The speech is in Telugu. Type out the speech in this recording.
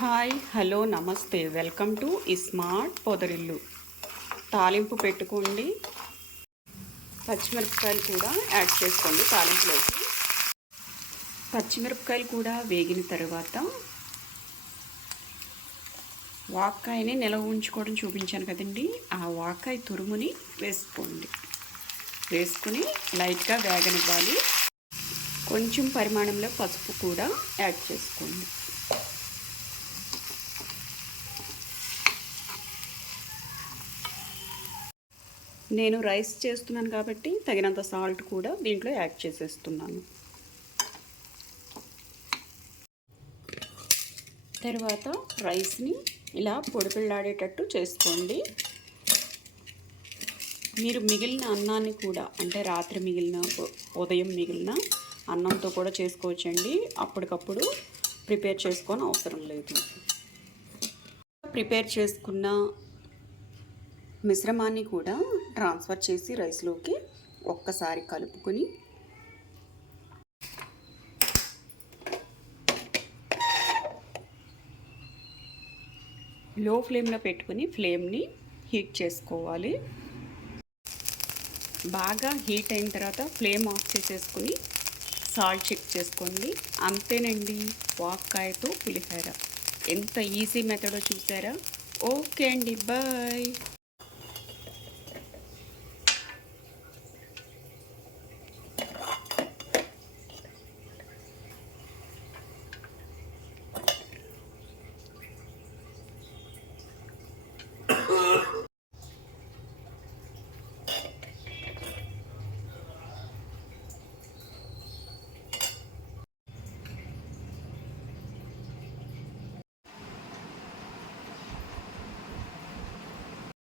హాయ్ హలో నమస్తే. వెల్కమ్ టు స్మార్ట్ పొదరిల్లు. తాలింపు పెట్టుకోండి. పచ్చిమిరపకాయలు కూడా యాడ్ చేసుకోండి తాలింపులోకి. పచ్చిమిరపకాయలు కూడా వేగిన తర్వాత వాక్కాయని నిలవ ఉంచుకోవడం చూపించాను కదండి. ఆ వాక్కాయ తురుముని వేసుకోండి. వేసుకుని లైట్గా వేగనివ్వాలి. కొంచెం పరిమాణంలో పసుపు కూడా యాడ్ చేసుకోండి. నేను రైస్ చేస్తున్నాను కాబట్టి తగినంత సాల్ట్ కూడా దీంట్లో యాడ్ చేసేస్తున్నాను. తర్వాత రైస్ని ఇలా పొడిపిల్లాడేటట్టు చేసుకోండి. మీరు మిగిలిన అన్నాన్ని కూడా అంటే రాత్రి మిగిలిన ఉదయం మిగిలిన అన్నంతో కూడా చేసుకోవచ్చండి. అప్పటికప్పుడు ప్రిపేర్ చేసుకొని అవసరం లేదు. ప్రిపేర్ చేసుకున్న మిశ్రమాన్ని కూడా ట్రాన్స్ఫర్ చేసి రైస్లోకి ఒక్కసారి కలుపుకొని లో ఫ్లేమ్లో పెట్టుకుని ఫ్లేమ్ని హీట్ చేసుకోవాలి. బాగా హీట్ అయిన తర్వాత ఫ్లేమ్ ఆఫ్ చేసేసుకుని సాల్ట్ చెక్ చేసుకోండి. అంతేనండి వాక్కాయతో పులిహోర. ఎంత ఈజీ మెథడో చూసారా? ఓకే అండి బాయ్.